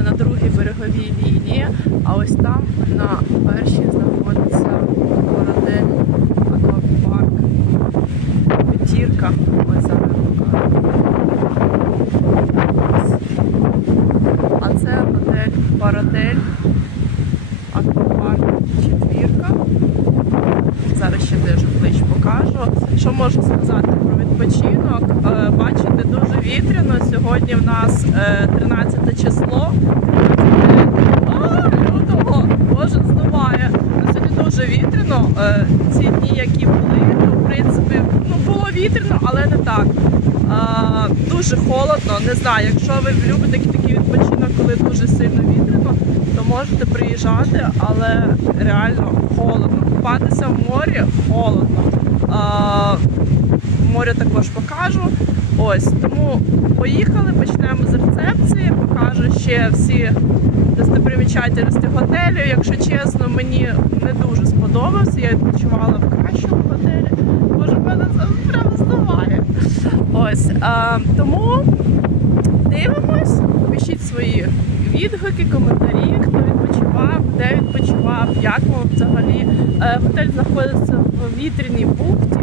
знаходиться на другій береговій лінії, а ось там на першій знаходиться бородель аквапарк. П'ятірка. Ось зараз А це готель Парадель, четвірка. Зараз ще теж ближ покажу. Що можу сказати про відпочинок? Е, бачите, дуже вітряно. Сьогодні в нас е, 13 число. Вітряно. Е, Ці дні, які були, то в принципі ну, було вітряно, але не так. Дуже холодно. Не знаю, якщо ви любите такий відпочинок, коли дуже сильно вітряно, то можете приїжджати, але реально холодно. Купатися в морі холодно. Море також покажу. Ось тому поїхали, почнемо з рецепції, покажу ще всі достопримічательності готелю. Якщо чесно, мені не дуже сподобався. Я відпочивала в кращому готелі. Боже, мене це прямо здаває. Ось а, тому дивимось, пишіть свої відгуки, коментарі, хто відпочивав, де відпочивав, як вам взагалі. Е, Готель знаходиться в вітряній бухті.